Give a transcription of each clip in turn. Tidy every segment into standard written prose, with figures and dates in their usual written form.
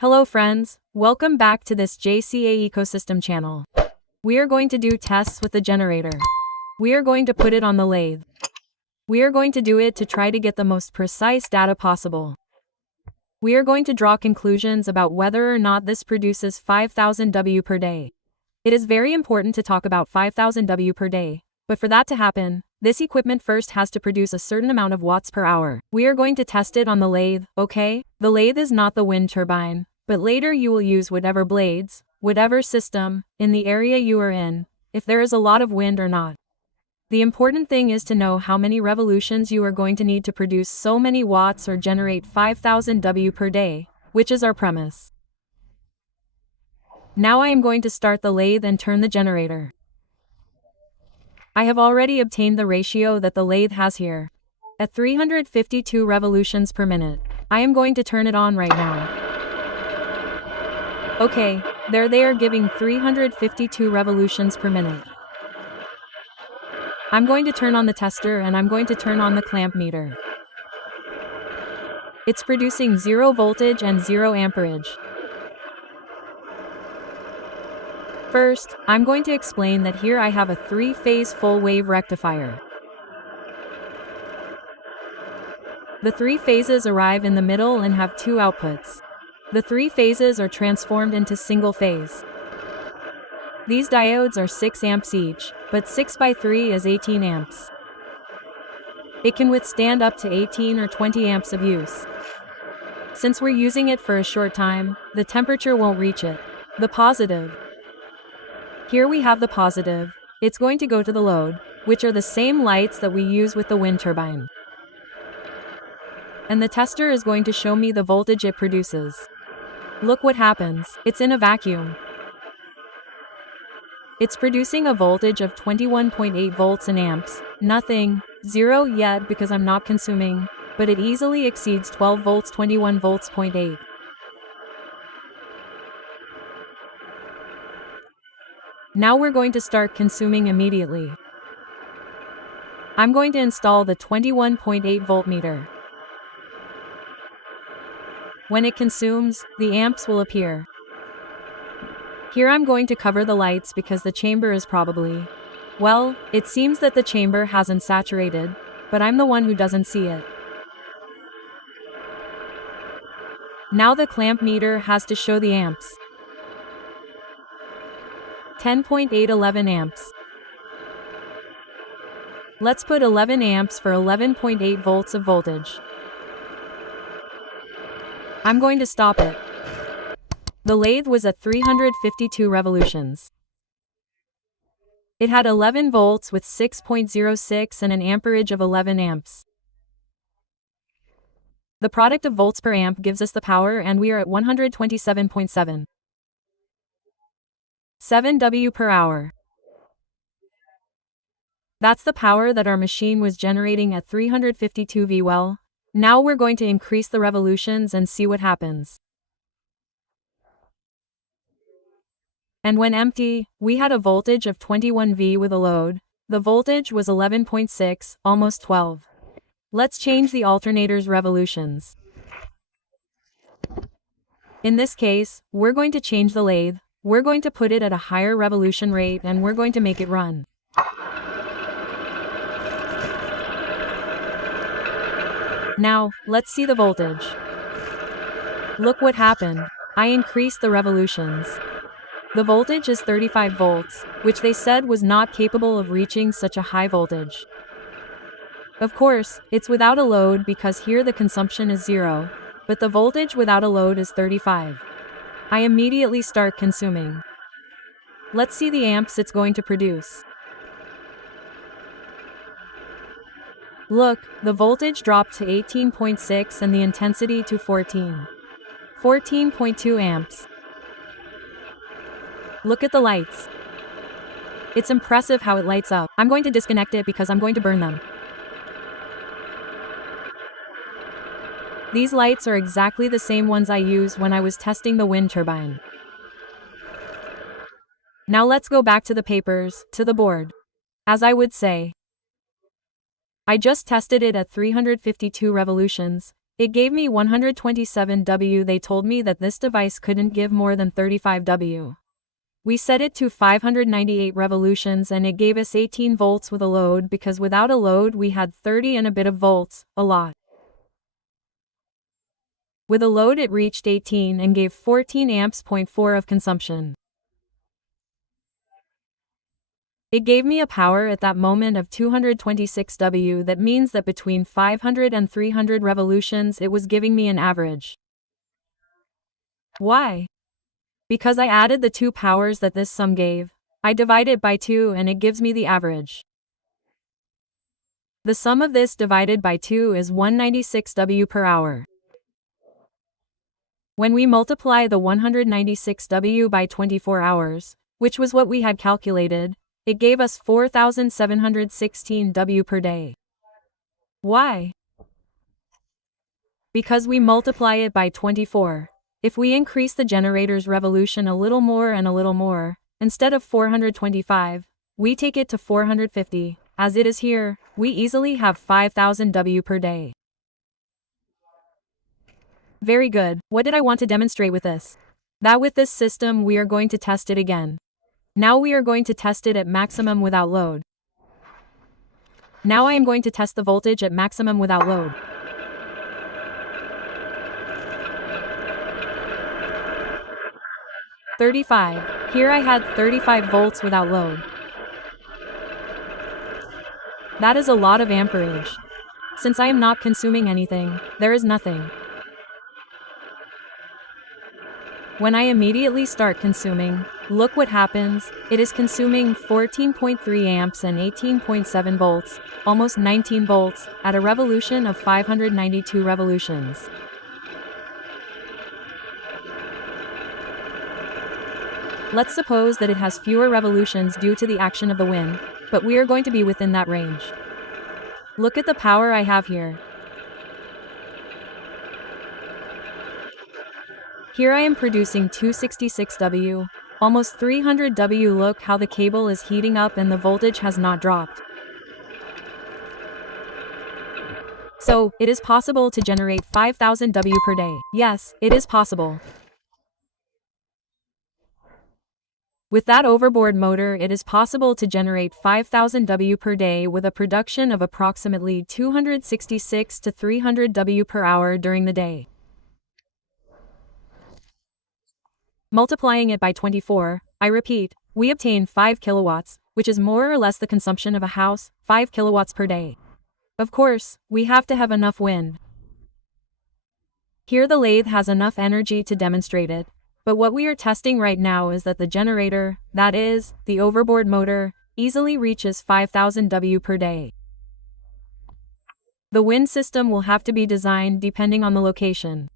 Hello friends, welcome back to this JCA Ecosystem channel. We are going to do tests with the generator. We are going to put it on the lathe. We are going to do it to try to get the most precise data possible. We are going to draw conclusions about whether or not this produces 5000 W per day. It is very important to talk about 5000 W per day, but for that to happen, this equipment first has to produce a certain amount of watts per hour. We are going to test it on the lathe, okay? The lathe is not the wind turbine, but later you will use whatever blades, whatever system, in the area you are in, if there is a lot of wind or not. The important thing is to know how many revolutions you are going to need to produce so many watts or generate 5000 W per day, which is our premise. Now I am going to start the lathe and turn the generator. I have already obtained the ratio that the lathe has here. At 352 revolutions per minute. I am going to turn it on right now. Okay, there they are giving 352 revolutions per minute. I'm going to turn on the tester and I'm going to turn on the clamp meter. It's producing 0 voltage and 0 amperage. First, I'm going to explain that here I have a 3-phase full-wave rectifier. The 3 phases arrive in the middle and have 2 outputs. The 3 phases are transformed into single phase. These diodes are 6 amps each, but 6 by 3 is 18 amps. It can withstand up to 18 or 20 amps of use. Since we're using it for a short time, the temperature won't reach it. The positive. Here we have the positive. It's going to go to the load, which are the same lights that we use with the wind turbine. And the tester is going to show me the voltage it produces. Look what happens. It's in a vacuum. It's producing a voltage of 21.8 volts in amps. Nothing, 0 yet because I'm not consuming, but it easily exceeds 12 volts, 21 volts, 0.8. Now we're going to start consuming immediately. I'm going to install the 21.8 voltmeter. When it consumes, the amps will appear. Here I'm going to cover the lights because the chamber is probably, well, it seems that the chamber hasn't saturated, but I'm the one who doesn't see it. Now the clamp meter has to show the amps. 10.811 amps. Let's put 11 amps for 11.8 volts of voltage. I'm going to stop it. The lathe was at 352 revolutions. It had 11 volts with 6.06 and an amperage of 11 amps. The product of volts per amp gives us the power and we are at 127.7. 7 W per hour. That's the power that our machine was generating at 352 V. Well, now we're going to increase the revolutions and see what happens. And when empty, we had a voltage of 21 V with a load. The voltage was 11.6, almost 12. Let's change the alternator's revolutions. In this case, we're going to change the lathe. We're going to put it at a higher revolution rate and we're going to make it run. Now, let's see the voltage. Look what happened. I increased the revolutions. The voltage is 35 volts, which they said was not capable of reaching such a high voltage. Of course, it's without a load because here the consumption is 0, but the voltage without a load is 35. I immediately start consuming. Let's see the amps it's going to produce. Look, the voltage dropped to 18.6 and the intensity to 14. 14.2 amps. Look at the lights. It's impressive how it lights up. I'm going to disconnect it because I'm going to burn them. These lights are exactly the same ones I used when I was testing the wind turbine. Now let's go back to the papers, to the board. As I would say, I just tested it at 352 revolutions. It gave me 127 W. They told me that this device couldn't give more than 35 W. We set it to 598 revolutions and it gave us 18 volts with a load because without a load we had 30 and a bit of volts, a lot. With a load it reached 18 and gave 14 amps. 4 of consumption. It gave me a power at that moment of 226 W. That means that between 500 and 300 revolutions it was giving me an average. Why? Because I added the two powers that this sum gave. I divide it by 2 and it gives me the average. The sum of this divided by 2 is 196 W per hour. When we multiply the 196 W by 24 hours, which was what we had calculated, it gave us 4,716 W per day. Why? Because we multiply it by 24. If we increase the generator's revolution a little more and a little more, instead of 425, we take it to 450, as it is here, we easily have 5,000 W per day. Very good. What did I want to demonstrate with this? That with this system we are going to test it again. Now we are going to test it at maximum without load. Now I am going to test the voltage at maximum without load. "35. Here I had 35 volts without load. That is a lot of amperage. Since I am not consuming anything, there is nothing. When I immediately start consuming, look what happens. It is consuming 14.3 amps and 18.7 volts, almost 19 volts, at a revolution of 592 revolutions. Let's suppose that it has fewer revolutions due to the action of the wind, but we are going to be within that range. Look at the power I have here. Here I am producing 266 W, almost 300 W. Look how the cable is heating up and the voltage has not dropped. So, it is possible to generate 5,000 W per day. Yes, it is possible. With that overboard motor it is possible to generate 5,000 W per day with a production of approximately 266 to 300 W per hour during the day. Multiplying it by 24, I repeat, we obtain 5 kilowatts, which is more or less the consumption of a house, 5 kilowatts per day. Of course, we have to have enough wind. Here the lathe has enough energy to demonstrate it, but what we are testing right now is that the generator, that is, the overboard motor, easily reaches 5,000 W per day. The wind system will have to be designed depending on the location.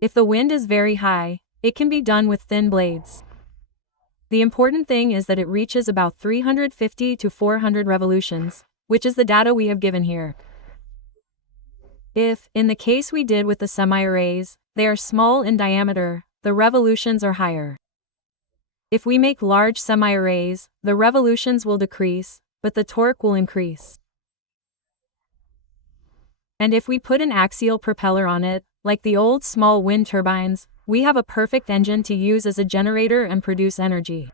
If the wind is very high, it can be done with thin blades. The important thing is that it reaches about 350 to 400 revolutions, which is the data we have given here. If, in the case we did with the semi-arrays, they are small in diameter, the revolutions are higher. If we make large semi-arrays, the revolutions will decrease, but the torque will increase. And if we put an axial propeller on it, like the old small wind turbines, we have a perfect engine to use as a generator and produce energy.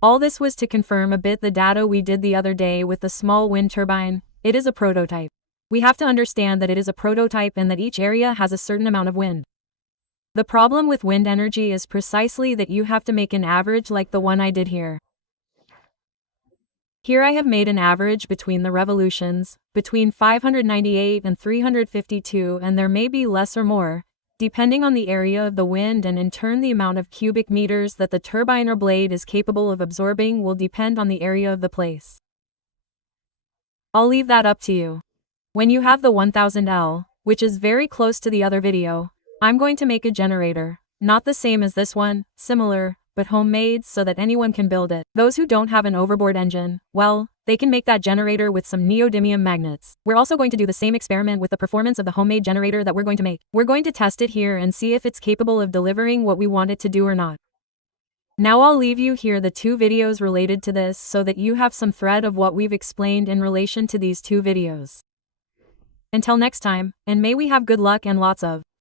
All this was to confirm a bit the data we did the other day with the small wind turbine. It is a prototype. We have to understand that it is a prototype and that each area has a certain amount of wind. The problem with wind energy is precisely that you have to make an average like the one I did here. Here I have made an average between the revolutions, between 598 and 352, and there may be less or more, depending on the area of the wind, and in turn the amount of cubic meters that the turbine or blade is capable of absorbing will depend on the area of the place. I'll leave that up to you. When you have the 1000L, which is very close to the other video, I'm going to make a generator, not the same as this one, similar, but homemade so that anyone can build it. Those who don't have an overboard engine, well, they can make that generator with some neodymium magnets. We're also going to do the same experiment with the performance of the homemade generator that we're going to make. We're going to test it here and see if it's capable of delivering what we want it to do or not. Now I'll leave you here the 2 videos related to this so that you have some thread of what we've explained in relation to these 2 videos. Until next time, and may we have good luck and lots of